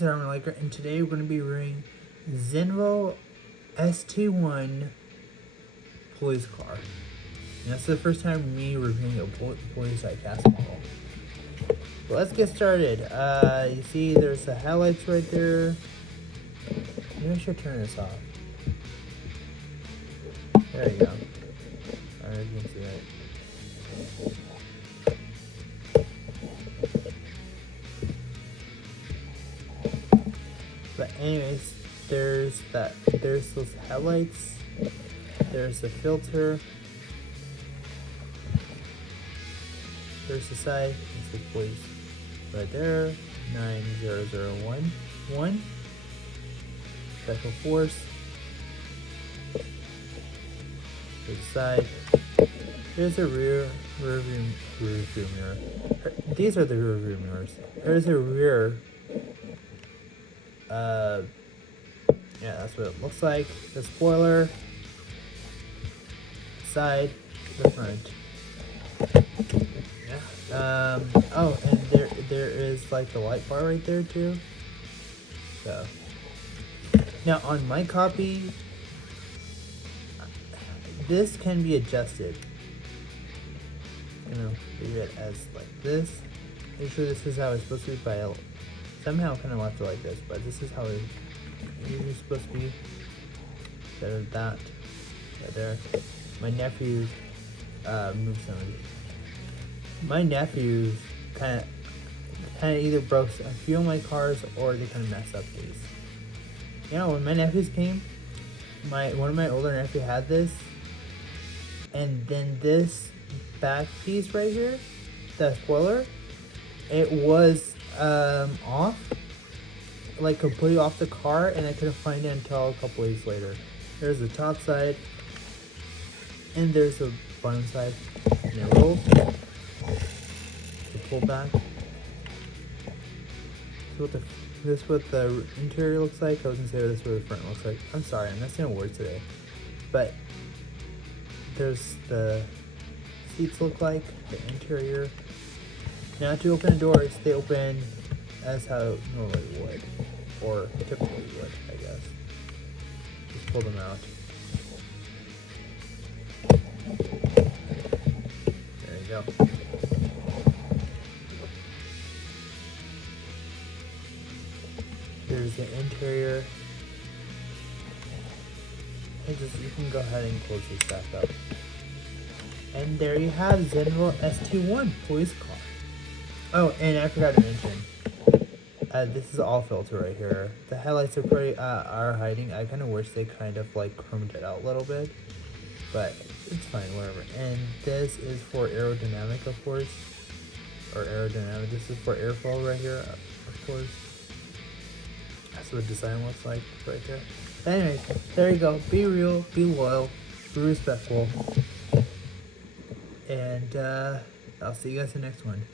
this is Harmanliger, and today we're going to be reviewing Zenvo ST1 police car. And that's the first time me reviewing a police diecast model. But let's get started. You see there's the headlights right there. Maybe I should turn this off. There you go. Alright, you can see that. But anyways, there's those headlights, there's the filter, there's the side, it's the police right there, 90011, special force, there's the side, there's a rear view mirror, these are the rear view mirrors, there's a rear. Yeah, that's what it looks like. The spoiler, side, the front. Yeah. Oh, and there is like the light bar right there too. So now on my copy, this can be adjusted. You know, leave it as like this. Make sure this is how it's supposed to be. By somehow kind of left it like this, but this is how it's usually supposed to be. Instead of that right there. My nephew moved some of these. My nephews kind of either broke a few of my cars or they kind of messed up these. You know, when my nephews came, one of my older nephews had this, and then this back piece right here, the spoiler, it was off, like completely off the car, and I couldn't find it until a couple weeks later. There's the top side, and there's the bottom side, and it rolls. The pull back. This is what the interior looks like. I was gonna say this is what the front looks like. I'm sorry, I'm messing up words today. But there's the seats look like, the interior. Now to open the doors, they open as how it normally would, or typically would, I guess. Just pull them out. There you go. Here's the interior. You can go ahead and close this back up. And there you have Zenvo ST1 police car. Oh, and I forgot to mention, this is all filter right here. The headlights are pretty are hiding. I kind of wish they kind of like chromed it out a little bit, but it's fine, whatever. And this is for aerodynamic, of course, or aerodynamic. This is for airflow right here, of course. That's what the design looks like right there. But anyways, there you go. Be real, be loyal, be respectful, and I'll see you guys in the next one.